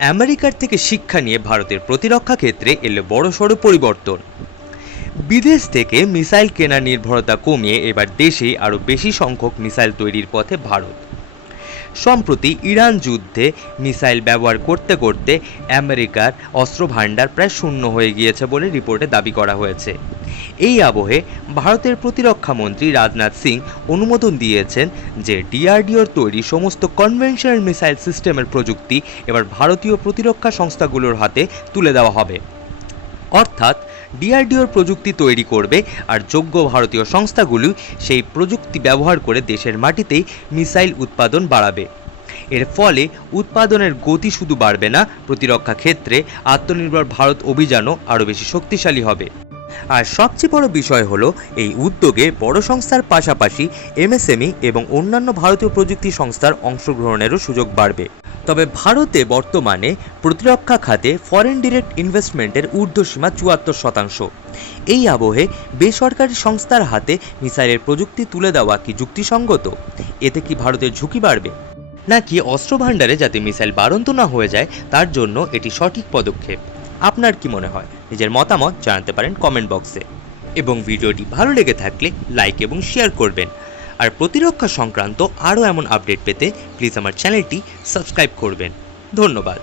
আমেরিকার থেকে শিক্ষা নিয়ে ভারতের প্রতিরক্ষা ক্ষেত্রে এলো বড়সড় পরিবর্তন। বিদেশ থেকে মিসাইল কেনার নির্ভরতা কমিয়ে এবার দেশেই আরও বেশি সংখ্যক মিসাইল তৈরির পথে ভারত। সম্প্রতি ইরান যুদ্ধে মিসাইল ব্যবহার করতে করতে আমেরিকার অস্ত্র ভাণ্ডার প্রায় শূন্য হয়ে গিয়েছে বলে রিপোর্টে দাবি করা হয়েছে। এই আবহে ভারতের প্রতিরক্ষা মন্ত্রী রাজনাথ সিং অনুমোদন দিয়েছেন যে ডিআরডিওর তৈরি সমস্ত কনভেনশনাল মিসাইল সিস্টেমের প্রযুক্তি এবার ভারতীয় প্রতিরক্ষা সংস্থাগুলোর হাতে তুলে দেওয়া হবে। অর্থাৎ ডিআরডিওর প্রযুক্তি তৈরি করবে আর যোগ্য ভারতীয় সংস্থাগুলি সেই প্রযুক্তি ব্যবহার করে দেশের মাটিতেই মিসাইল উৎপাদন বাড়াবে। এর ফলে উৎপাদনের গতি শুধু বাড়বে না, প্রতিরক্ষা ক্ষেত্রে আত্মনির্ভর ভারত অভিযানও আরও বেশি শক্তিশালী হবে। আর সবচেয়ে বড় বিষয় হলো এই উদ্যোগে বড় সংস্থার পাশাপাশি এমএসএমই এবং অন্যান্য ভারতীয় প্রযুক্তি সংস্থার অংশগ্রহণেরও সুযোগ বাড়বে। তবে ভারতে বর্তমানে প্রতিরক্ষা খাতে ফরেন ডিরেক্ট ইনভেস্টমেন্টের ঊর্ধ্বসীমা ৭৪%। এই আবহে বেসরকারি সংস্থার হাতে মিসাইলের প্রযুক্তি তুলে দেওয়া কি যুক্তিসঙ্গত? এতে কি ভারতের ঝুঁকি বাড়বে, নাকি অস্ত্র ভাণ্ডারে যাতে মিসাইল বাড়ন্ত না হয়ে যায় তার জন্য এটি সঠিক পদক্ষেপ? আপনার কি মনে হয়? নিজের মতামত জানাতে পারেন কমেন্ট বক্সে। এবং ভিডিওটি ভালো লেগে থাকলে লাইক এবং শেয়ার করবেন। আর প্রতিরক্ষা সংক্রান্ত আরও এমন আপডেট পেতে প্লিজ আমার চ্যানেলটি সাবস্ক্রাইব করবেন। ধন্যবাদ।